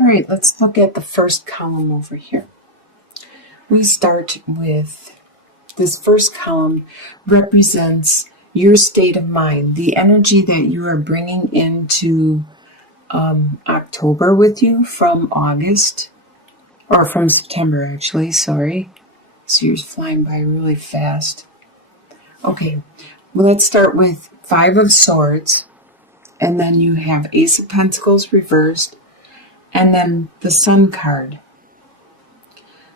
All right, let's look at the first column over here. We start with this first column represents your state of mind, the energy that you are bringing into October with you from August, or from September actually, sorry. So you're flying by really fast. Okay, well, let's start with Five of Swords, and then you have Ace of Pentacles reversed, and then the Sun card.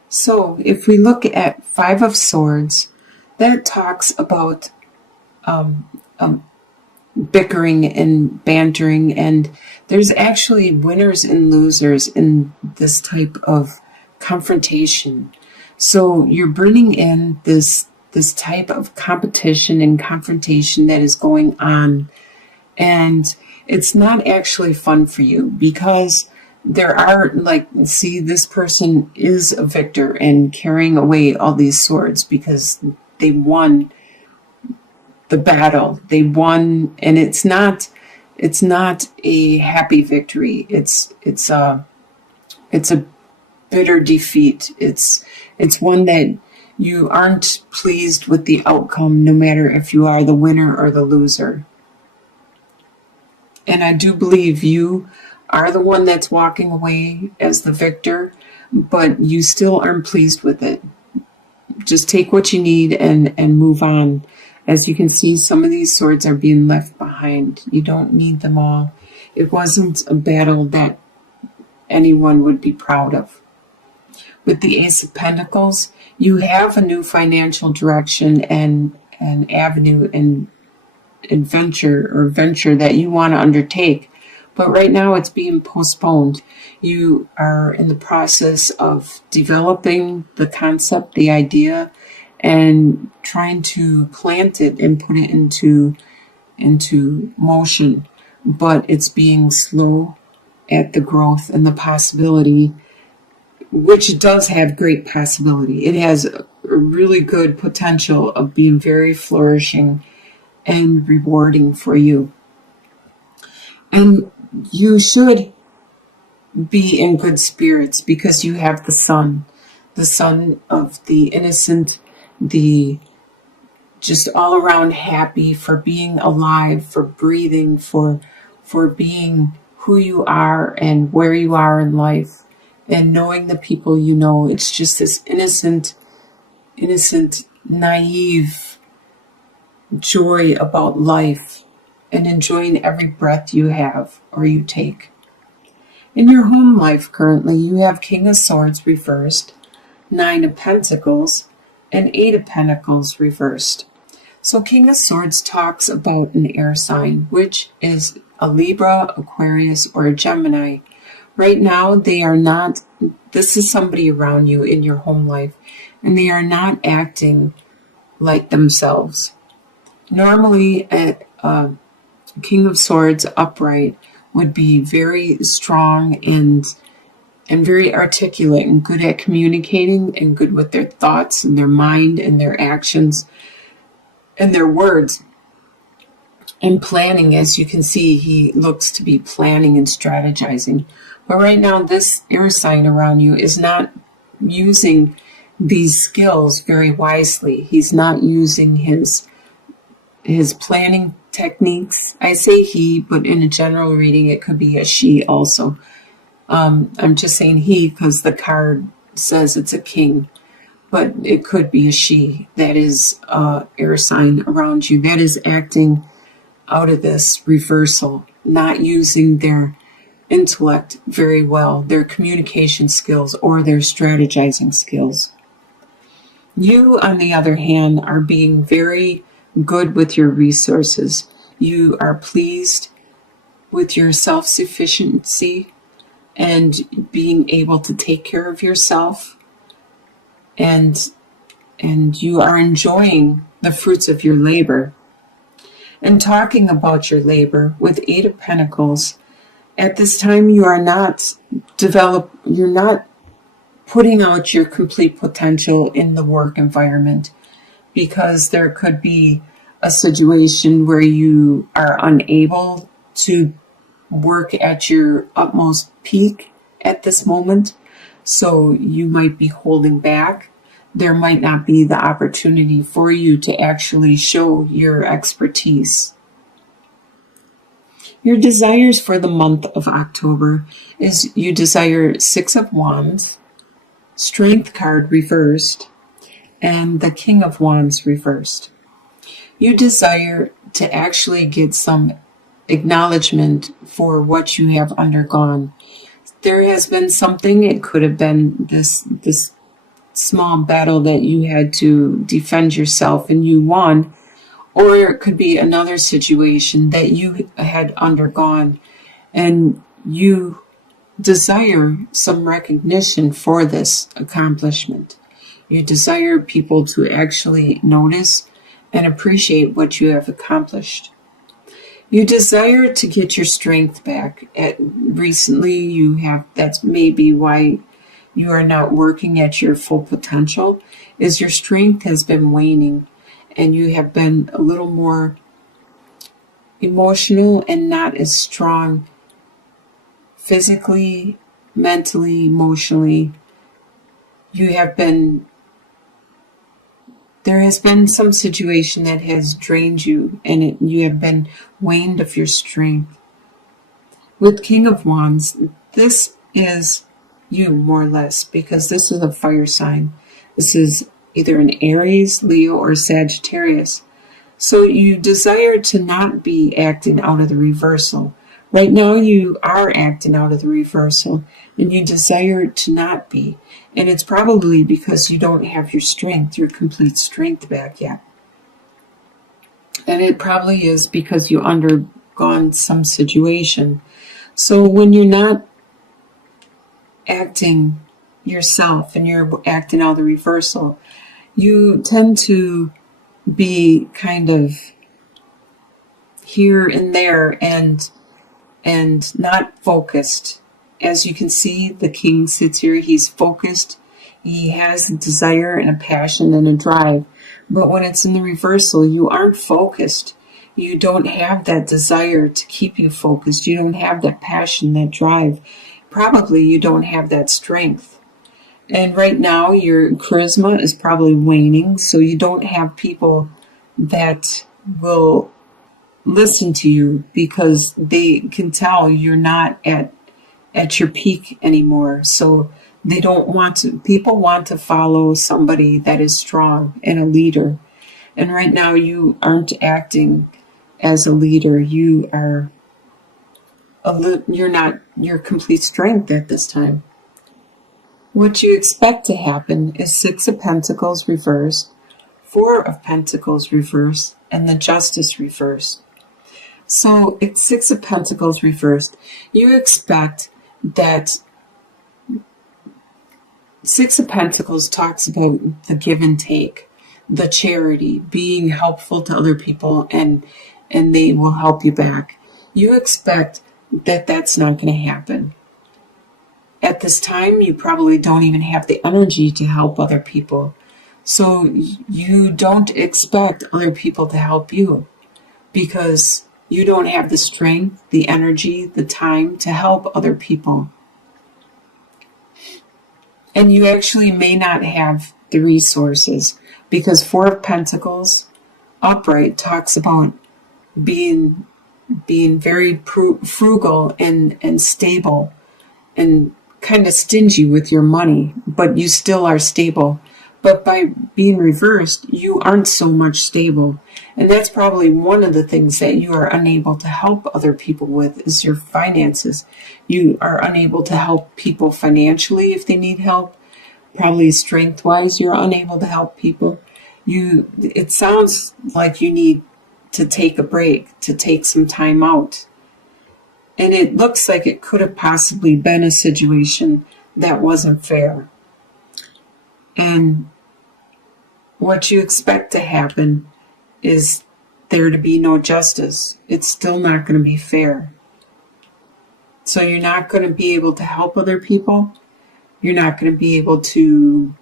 So if we look at Five of Swords, that talks about bickering and bantering, and there's actually winners and losers in this type of confrontation. So you're bringing in this type of competition and confrontation that is going on, and it's not actually fun for you because there are, see, this person is a victor and carrying away all these swords because they won the battle. They won, and it's not a happy victory. It's a bitter defeat. It's one that you aren't pleased with the outcome, no matter if you are the winner or the loser. And I do believe you are the one that's walking away as the victor, but you still aren't pleased with it. Just take what you need and move on. As you can see, some of these swords are being left behind. You don't need them all. It wasn't a battle that anyone would be proud of. With the Ace of Pentacles, you have a new financial direction and an avenue and venture that you want to undertake. But right now it's being postponed. You are in the process of developing the concept, the idea, and trying to plant it and put it into motion. But it's being slow at the growth and the possibility, which does have great possibility. It has a really good potential of being very flourishing and rewarding for you. And you should be in good spirits because you have the sun of the innocent, the just all around happy for being alive, for breathing, for being who you are and where you are in life and knowing the people you know. It's just this innocent, naive joy about life and enjoying every breath you have or you take. In your home life currently, you have King of Swords reversed, Nine of Pentacles, and Eight of Pentacles reversed. So King of Swords talks about an air sign, which is a Libra, Aquarius, or a Gemini. Right now, they are not, this is somebody around you in your home life, and they are not acting like themselves. Normally, at King of Swords upright would be very strong and very articulate and good at communicating and good with their thoughts and their mind and their actions and their words and planning. As you can see, he looks to be planning and strategizing. But right now, this air sign around you is not using these skills very wisely. He's not using his planning techniques. I say he, but in a general reading, it could be a she also. I'm just saying he because the card says it's a king, but it could be a she that is air sign around you that is acting out of this reversal, not using their intellect very well, their communication skills or their strategizing skills. You, on the other hand, are being very good with your resources. You are pleased with your self-sufficiency and being able to take care of yourself, and you are enjoying the fruits of your labor. And talking about your labor with Eight of Pentacles, at this time you are not you're not putting out your complete potential in the work environment, because there could be a situation where you are unable to work at your utmost peak at this moment, so you might be holding back. There might not be the opportunity for you to actually show your expertise. Your desires for the month of October is you desire 6 of Wands, Strength card reversed, and the King of Wands reversed. You desire to actually get some acknowledgement for what you have undergone. There has been something, it could have been this small battle that you had to defend yourself and you won, or it could be another situation that you had undergone and you desire some recognition for this accomplishment. You desire people to actually notice and appreciate what you have accomplished. You desire to get your strength back. Recently, you have, that's maybe why you are not working at your full potential, is your strength has been waning and you have been a little more emotional and not as strong physically, mentally, emotionally. There has been some situation that has drained you and you have been waned of your strength. With King of Wands, this is you more or less, because this is a fire sign. This is either an Aries, Leo, or Sagittarius. So you desire to not be acting out of the reversal. Right now you are acting out of the reversal and you desire to not be. And it's probably because you don't have your strength, your complete strength back yet. And it probably is because you undergone some situation. So when you're not acting yourself and you're acting out of the reversal, you tend to be kind of here and there and not focused. As you can see, the king sits here, he's focused, he has a desire and a passion and a drive. But when it's in the reversal, you aren't focused. You don't have that desire to keep you focused. You don't have that passion, that drive. Probably you don't have that strength. And right now your charisma is probably waning, so you don't have people that will listen to you because they can tell you're not at your peak anymore. So they don't want to, people want to follow somebody that is strong and a leader. And right now you aren't acting as a leader. You are you're not your complete strength at this time. What you expect to happen is 6 of Pentacles reversed, 4 of Pentacles reversed, and the Justice reversed. So it's 6 of Pentacles reversed. You expect that 6 of Pentacles talks about the give and take, the charity, being helpful to other people, and they will help you back. You expect that that's not going to happen. At this time, you probably don't even have the energy to help other people. So you don't expect other people to help you because you don't have the strength, the energy, the time to help other people. And you actually may not have the resources because 4 of Pentacles upright talks about being very frugal and stable and kind of stingy with your money, but you still are stable. But by being reversed, you aren't so much stable. And that's probably one of the things that you are unable to help other people with is your finances. You are unable to help people financially if they need help. Probably strength-wise, you're unable to help people. It sounds like you need to take a break, to take some time out. And it looks like it could have possibly been a situation that wasn't fair. And what you expect to happen is there to be no justice. It's still not going to be fair. So you're not going to be able to help other people. You're not going to be able to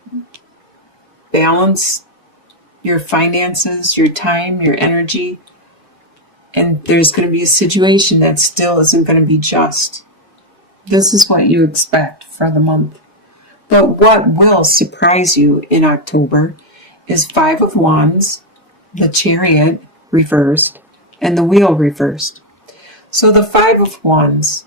balance your finances, your time, your energy. And there's going to be a situation that still isn't going to be just. This is what you expect for the month. But what will surprise you in October is Five of Wands, the Chariot reversed, and the Wheel reversed. So the Five of Wands,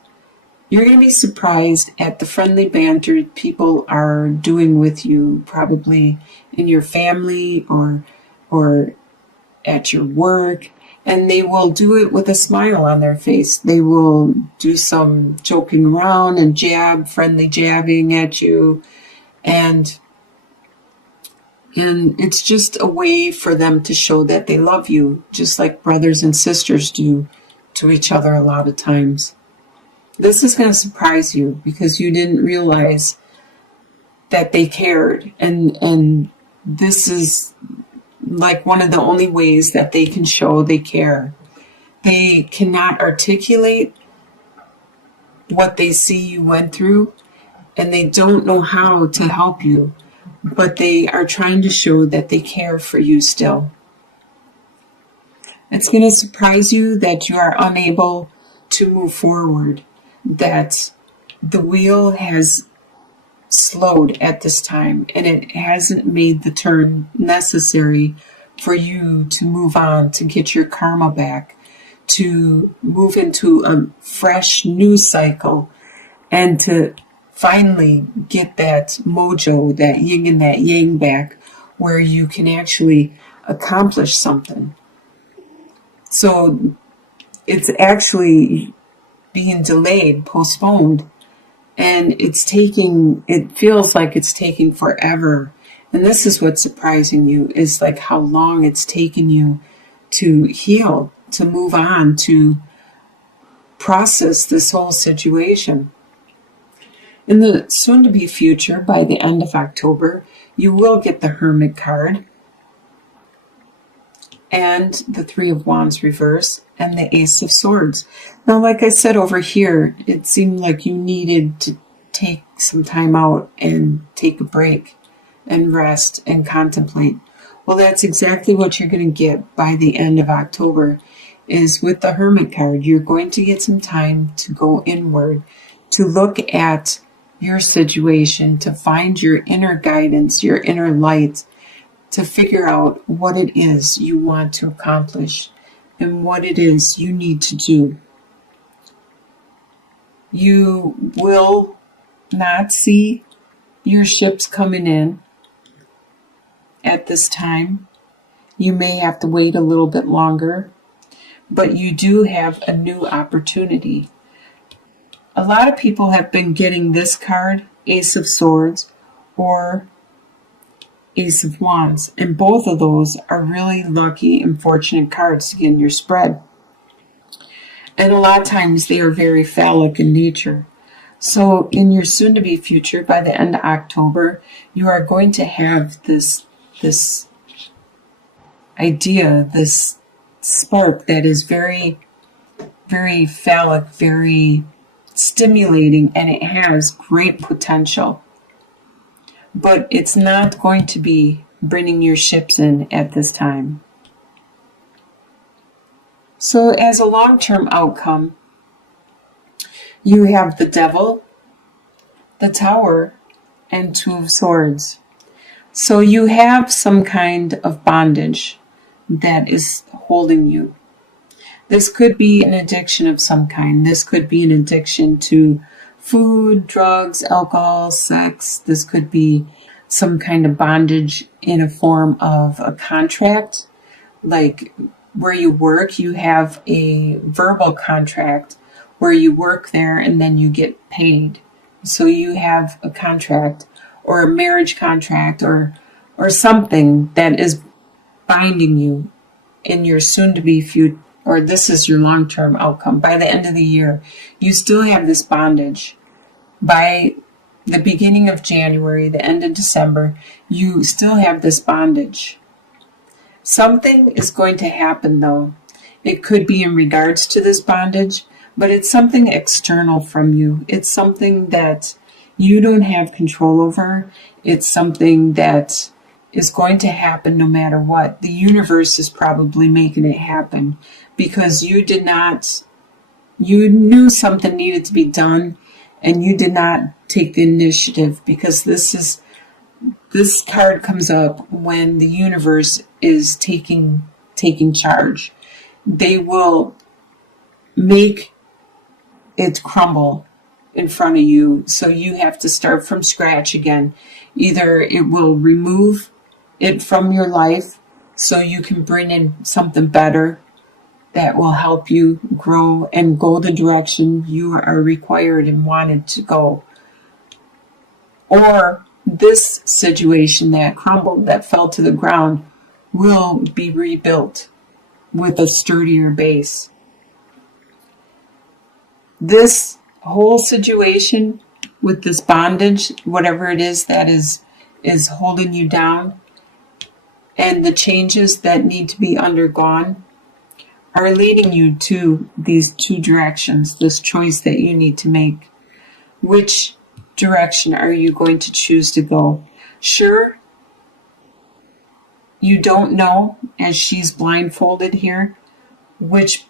you're going to be surprised at the friendly banter people are doing with you, probably in your family or at your work, and they will do it with a smile on their face. They will do some joking around and friendly jabbing at you, and it's just a way for them to show that they love you, just like brothers and sisters do to each other a lot of times. This is going to surprise you because you didn't realize that they cared, and this is like one of the only ways that they can show they care. They cannot articulate what they see you went through, and they don't know how to help you, but they are trying to show that they care for you still. It's going to surprise you that you are unable to move forward, that the wheel has slowed at this time, and it hasn't made the turn necessary for you to move on, to get your karma back, to move into a fresh new cycle, and to finally get that mojo, that yin and that yang back, where you can actually accomplish something. So it's actually being delayed, postponed, and it feels like it's taking forever. And this is what's surprising you, is like how long it's taken you to heal, to move on, to process this whole situation. In the soon-to-be future, by the end of October, you will get the Hermit card, and the Three of Wands reverse, and the Ace of Swords. Now, like I said over here, it seemed like you needed to take some time out and take a break and rest and contemplate. Well, that's exactly what you're going to get by the end of October, is with the Hermit card. You're going to get some time to go inward, to look at your situation, to find your inner guidance, your inner light, to figure out what it is you want to accomplish and what it is you need to do. You will not see your ships coming in at this time. You may have to wait a little bit longer, but you do have a new opportunity. A lot of people have been getting this card, Ace of Swords, or Ace of Wands, and both of those are really lucky and fortunate cards to get in your spread. And a lot of times they are very phallic in nature. So in your soon-to-be future, by the end of October, you are going to have this idea, this spark that is very, very phallic, very stimulating, and it has great potential. But it's not going to be bringing your ships in at this time. So as a long-term outcome, you have the Devil, the Tower, and Two of Swords. So you have some kind of bondage that is holding you. This could be an addiction of some kind. This could be an addiction to food, drugs, alcohol, sex. This could be some kind of bondage in a form of a contract. Like where you work, you have a verbal contract where you work there and then you get paid. So you have a contract or a marriage contract or something that is binding you in your soon-to-be future, or this is your long-term outcome. By the end of the year, you still have this bondage. By the beginning of January, the end of December, you still have this bondage. Something is going to happen, though. It could be in regards to this bondage, but it's something external from you. It's something that you don't have control over. It's something that is going to happen no matter what. The universe is probably making it happen because you knew something needed to be done, and you did not take the initiative, because this card comes up when the universe is taking charge. They will make it crumble in front of you, so you have to start from scratch again. Either it will remove it from your life so you can bring in something better that will help you grow and go the direction you are required and wanted to go. Or this situation that crumbled, that fell to the ground, will be rebuilt with a sturdier base. This whole situation with this bondage, whatever it is that is holding you down, and the changes that need to be undergone, are leading you to these two directions, this choice that you need to make. Which direction are you going to choose to go? Sure, you don't know, as she's blindfolded here, which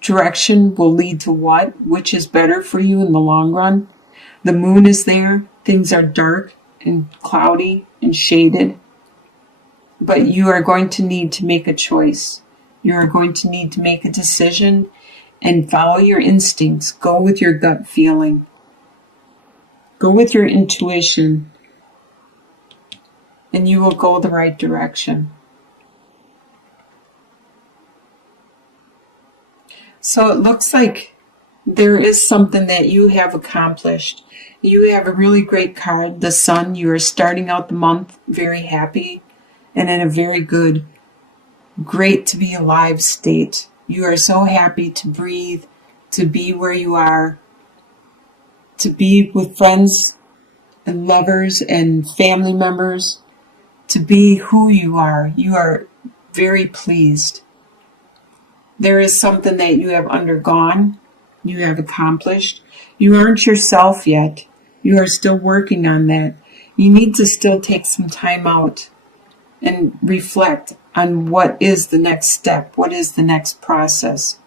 direction will lead to what, which is better for you in the long run. The moon is there, things are dark and cloudy and shaded, but you are going to need to make a choice. You are going to need to make a decision and follow your instincts. Go with your gut feeling. Go with your intuition, and you will go the right direction. So it looks like there is something that you have accomplished. You have a really great card, the Sun. You are starting out the month very happy and in a very good, great to be alive state. You are so happy to breathe, to be where you are, to be with friends and lovers and family members, to be who you are. You are very pleased. There is something that you have undergone, you have accomplished. You aren't yourself yet. You are still working on that. You need to still take some time out and reflect on what is the next step, what is the next process.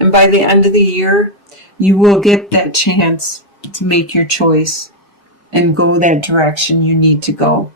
And by the end of the year, you will get that chance to make your choice and go that direction you need to go.